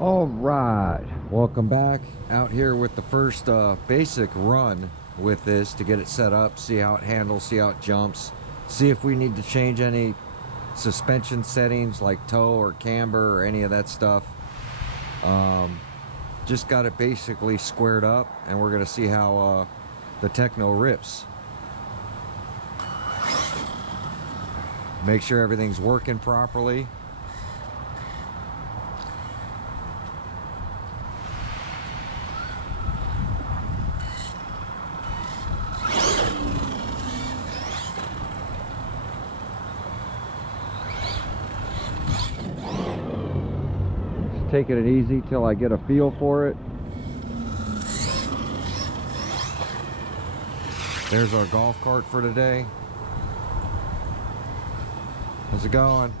All right, welcome back. Out here with the first basic run with this to get it set up, see how it handles, see how it jumps, see if we need to change any suspension settings like tow or camber or any of that stuff. Just got it basically squared up, and we're gonna see how the Tekno rips. Make sure everything's working properly. Taking it easy till I get a feel for it. There's our golf cart for today. How's it going?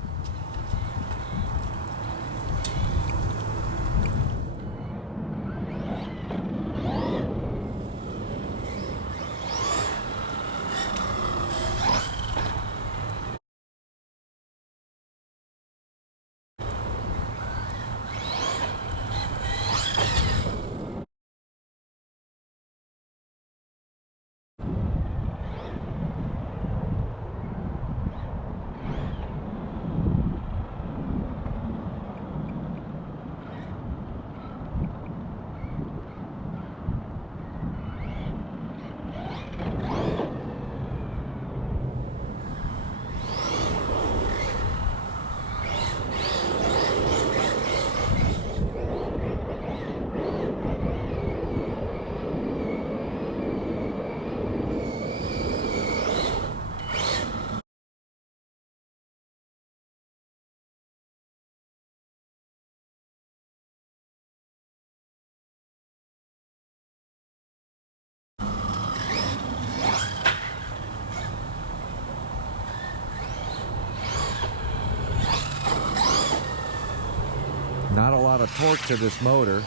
Not a lot of torque to this motor.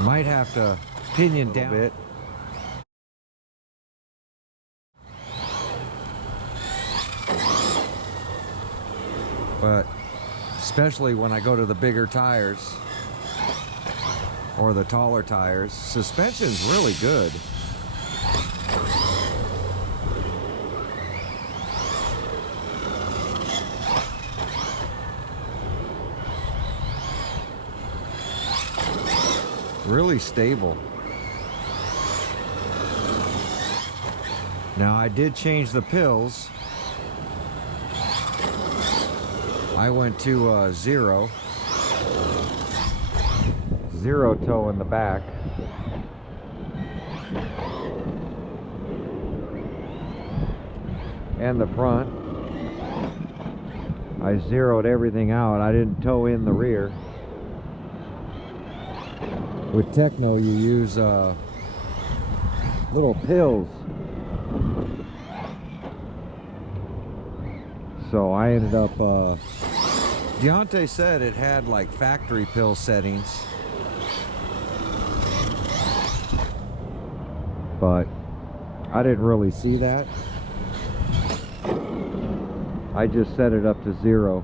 Might have to pinion down a bit. But especially when I go to the bigger tires or the taller tires, suspension's really good. Really stable. Now I did change the pills. I went to zero toe in the back. And the front. I zeroed everything out. I didn't toe in the rear. With Tekno, you use little pills. So I ended up, Deontay said it had like factory pill settings. But I didn't really see that. I just set it up to zero.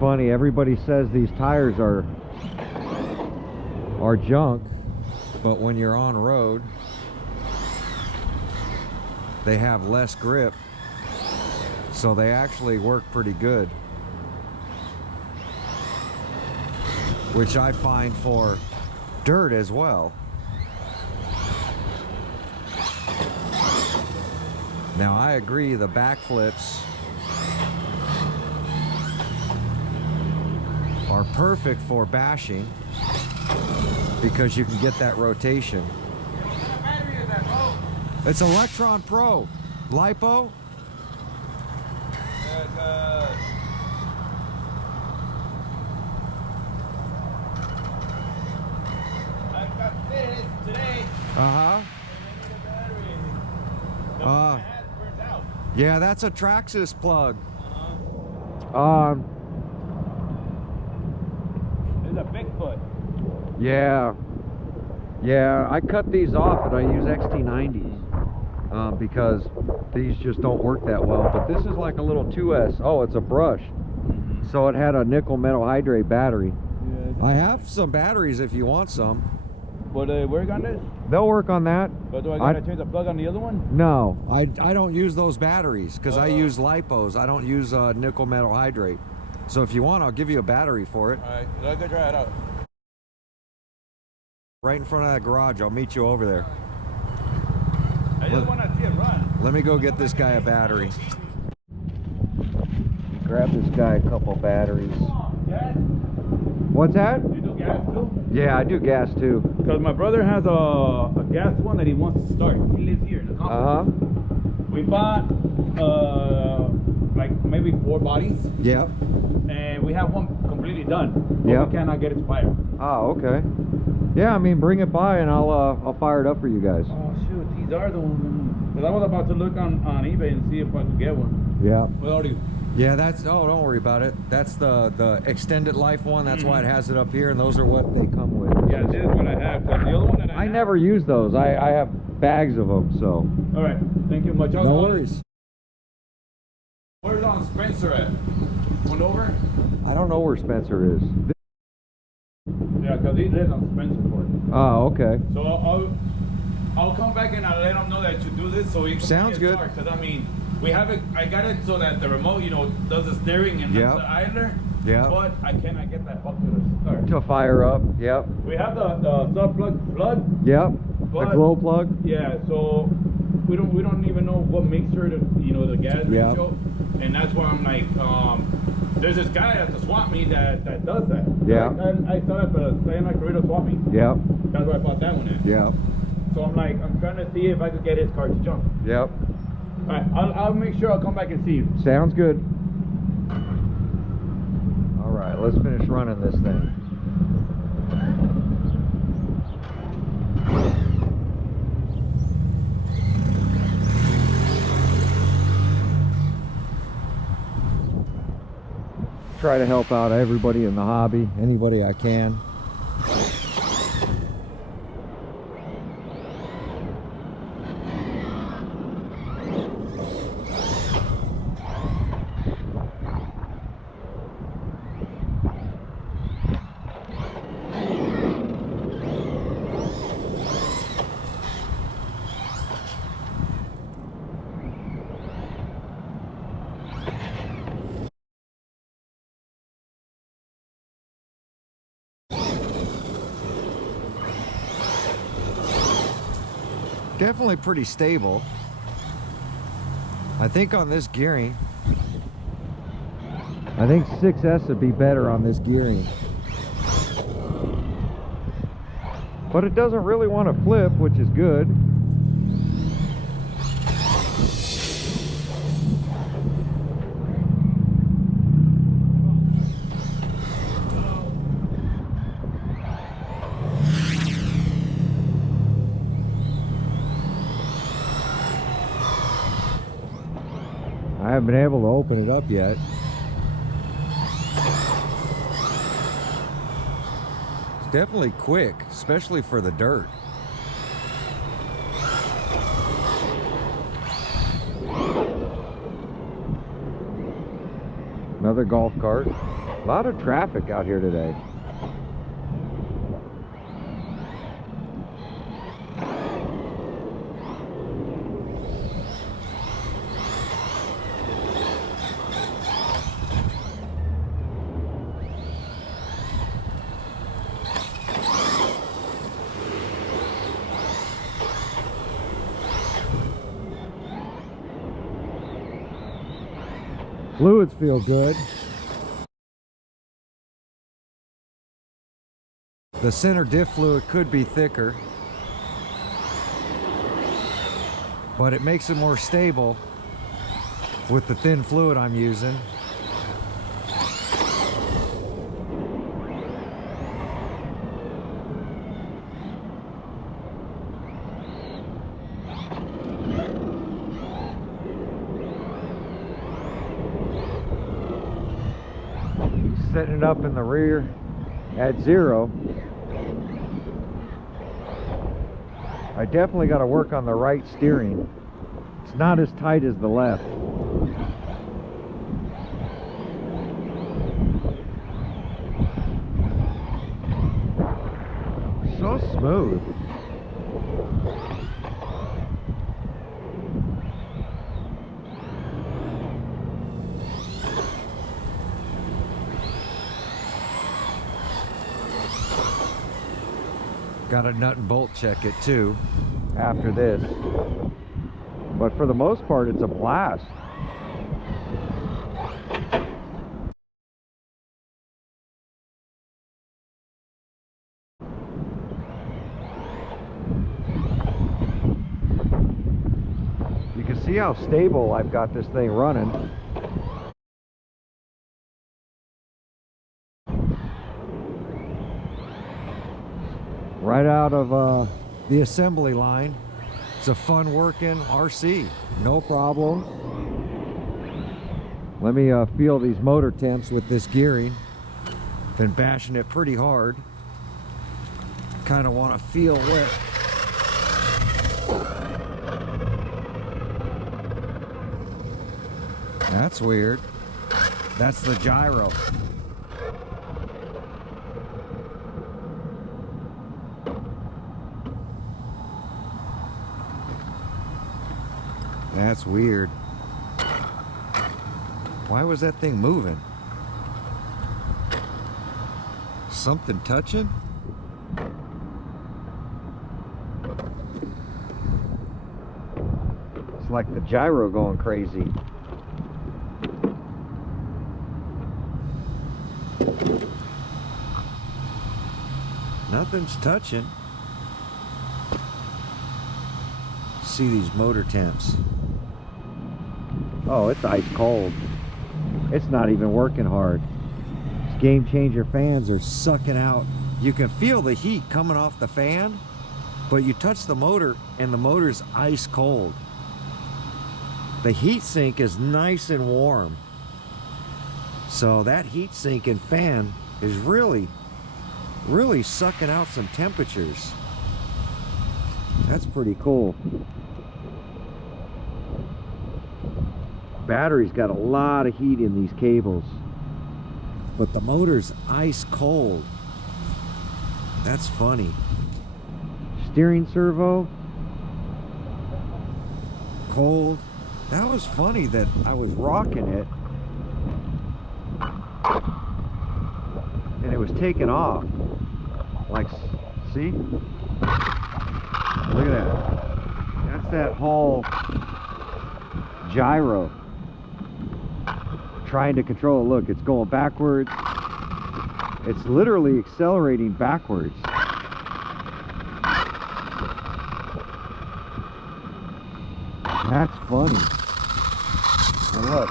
Funny, everybody says these tires are junk, but when you're on road they have less grip, so they actually work pretty good, which I find for dirt as well. Now I agree, the backflips are perfect for bashing because you can get that rotation. What battery is that, bro? It's Electron Pro. LiPo? I got this today. Uh-huh. Yeah, that's a Traxxas plug. There's a Bigfoot. Yeah. Yeah, I cut these off and I use XT90s because these just don't work that well. But this is like a little 2S. Oh, it's a brush. So it had a nickel metal hydrate battery. Yeah. I have some batteries if you want some. Will they work on this? They'll work on that. But do I gotta change the plug on the other one? No, I don't use those batteries because I use lipos. I don't use nickel metal hydrate. So if you want, I'll give you a battery for it. All right, let's go try it out. Right in front of that garage. I'll meet you over there. I just want to see it run. Let me go get this guy a battery. Grab this guy a couple batteries. Gas? What's that? You do gas too? Yeah, I do gas too. Because my brother has a gas one that he wants to start. He lives here in the complex. We bought like maybe 4 bodies. Yep. And we have one completely done. But Yep. we cannot get it to fire. Oh, okay. Yeah, I mean, bring it by and I'll fire it up for you guys. Oh shoot, these are the ones. Because I was about to look on eBay and see if I could get one. Yeah. What are you? Yeah, that's, oh, don't worry about it. That's the extended life one. That's why it has it up here, and those are what they come with. Yeah, this is what I have. Because the other one that I never use those. I have bags of them, so. All right, thank you much. No worries. Where's Spencer at? Went over? I don't know where Spencer is. Yeah, because he lives on Spencer Court. Oh, okay. So I'll come back and I'll let him know that you do this so he can Sounds good. Because I mean, we have it. I got it so that the remote, you know, does the steering and Yep. the idler. Yeah. But I cannot get that up to the start. To fire up. Yep. We have the sub plug. Yep. The But- glow plug. Yeah. So we don't even know what mixture to, you know, the gas Yep. ratio, and that's why I'm like, there's this guy at the swap meet that does that. Yeah. I saw it at the Santa Clarita swap meet. Yep. That's where I bought that one at. Yep. So I'm like, I'm trying to see if I could get his car to jump. Yep. All right, I'll make sure I'll come back and see you. Sounds good. All right, let's finish running this thing. Try to help out everybody in the hobby, anybody I can. Definitely pretty stable. I think on this gearing, I think 6S would be better on this gearing. But it doesn't really want to flip, which is good. I haven't been able to open it up yet. It's definitely quick, especially for the dirt. Another golf cart. A lot of traffic out here today. Fluids feel good. The center diff fluid could be thicker, but it makes it more stable with the thin fluid I'm using. Setting it up in the rear at 0. I definitely got to work on the right steering. It's not as tight as the left. So smooth. Got to nut and bolt check it too after this. But for the most part, it's a blast. You can see how stable I've got this thing running. Right out of the assembly line. It's a fun working RC, no problem. Let me feel these motor temps with this gearing. Been bashing it pretty hard. Kind of want to feel where. That's weird. That's the gyro. That's weird. Why was that thing moving? Something touching? It's like the gyro going crazy. Nothing's touching. See these motor temps. Oh, it's ice cold. It's not even working hard. These Game Changer fans are sucking out. You can feel the heat coming off the fan, but you touch the motor and the motor's ice cold. The heat sink is nice and warm. So that heat sink and fan is really sucking out some temperatures. That's pretty cool. Battery's got a lot of heat in these cables, but the motor's ice cold. That's funny. Steering servo, cold. That was funny that I was rocking it and it was taking off. Like, see? Look at that. That's that whole gyro. Trying to control it. Look, it's going backwards. It's literally accelerating backwards. That's funny. And look.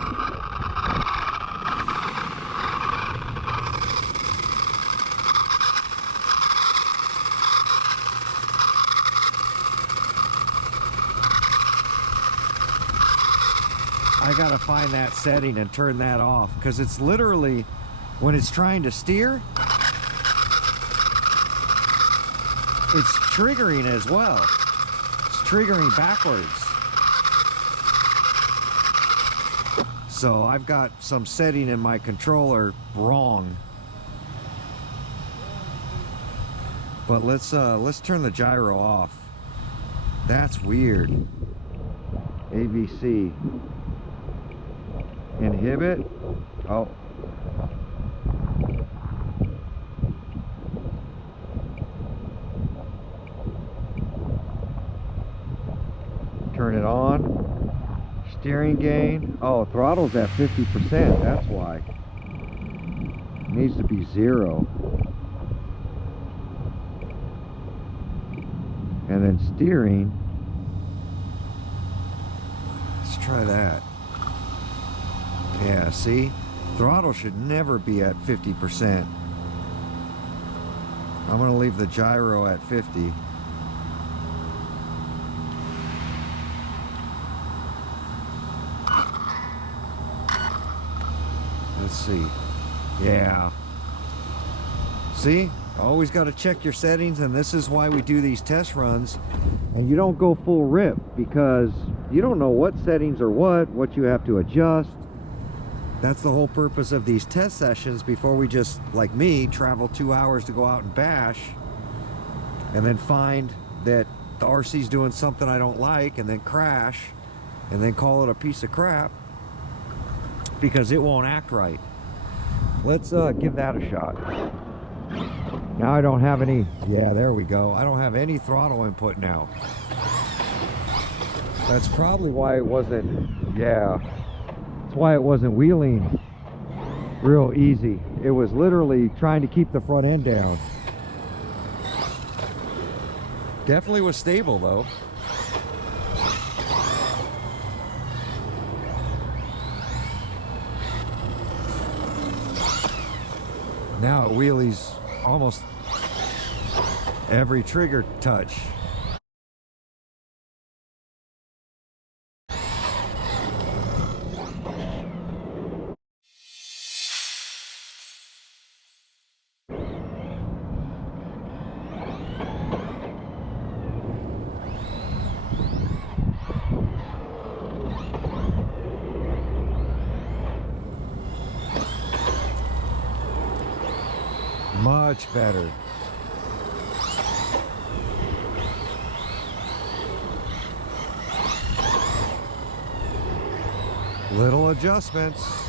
I gotta find that setting and turn that off, because it's literally, when it's trying to steer, it's triggering as well. It's triggering backwards. So I've got some setting in my controller wrong. But let's turn the gyro off. That's weird. ABC. Inhibit. Oh. Turn it on. Steering gain. Oh, throttle's at 50%. That's why. It needs to be 0. And then steering. Let's try that. Yeah, see? Throttle should never be at 50%. I'm going to leave the gyro at 50. Let's see. Yeah. See? Always got to check your settings, and this is why we do these test runs. And you don't go full rip because you don't know what settings are what you have to adjust. That's the whole purpose of these test sessions before we just, like me, travel 2 hours to go out and bash and then find that the RC's doing something I don't like and then crash and then call it a piece of crap because it won't act right. Let's give that a shot. Now I don't have any, yeah, there we go. I don't have any throttle input now. That's probably why it wasn't, yeah, that's why it wasn't wheeling real easy. It was literally trying to keep the front end down. Definitely was stable though. Now it wheelies almost every trigger touch. Much better. Little adjustments.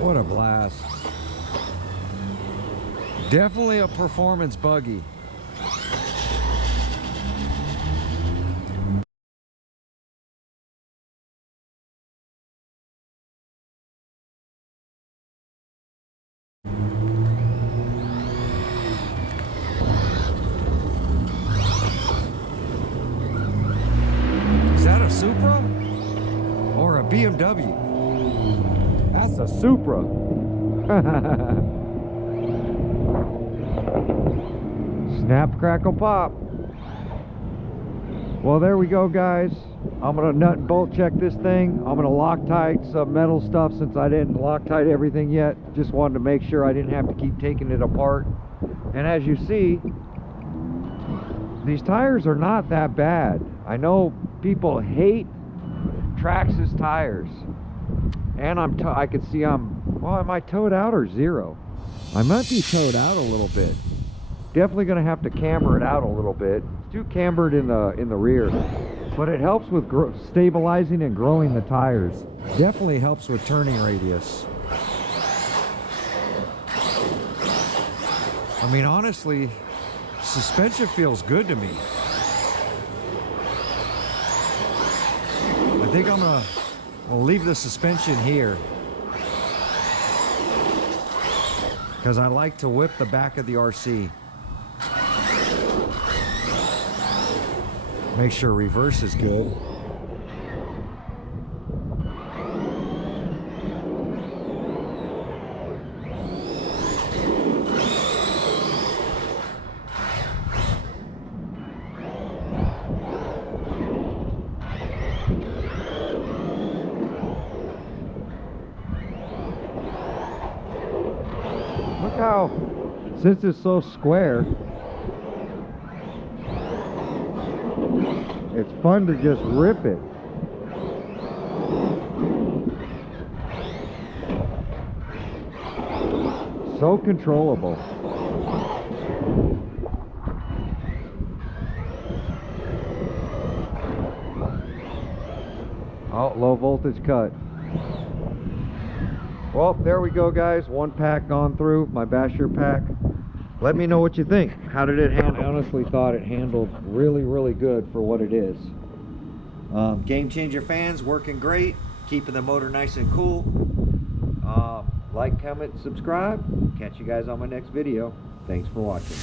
What a blast. Definitely a performance buggy. Is that a Supra or a BMW? That's a Supra. Snap, crackle, pop. Well, there we go, guys. I'm gonna nut and bolt check this thing. I'm gonna Loctite some metal stuff since I didn't Loctite everything yet. Just wanted to make sure I didn't have to keep taking it apart. And as you see, these tires are not that bad. I know people hate Traxxas tires. And I can see well, am I towed out or zero? I might be towed out a little bit. Definitely gonna have to camber it out a little bit. It's too cambered in the rear, but it helps with stabilizing and growing the tires. Definitely helps with turning radius. I mean, honestly, suspension feels good to me. I think I'll leave the suspension here because I like to whip the back of the RC. Make sure reverse is good. Look how, since it's so square, It's fun to just rip it. So controllable. Oh, low voltage cut. Well, there we go, guys. One pack gone through, my basher pack. Let me know what you think. How did it handle? I honestly thought it handled really, really good for what it is. Game changer fans, working great. Keeping the motor nice and cool. Like, comment, subscribe. Catch you guys on my next video. Thanks for watching.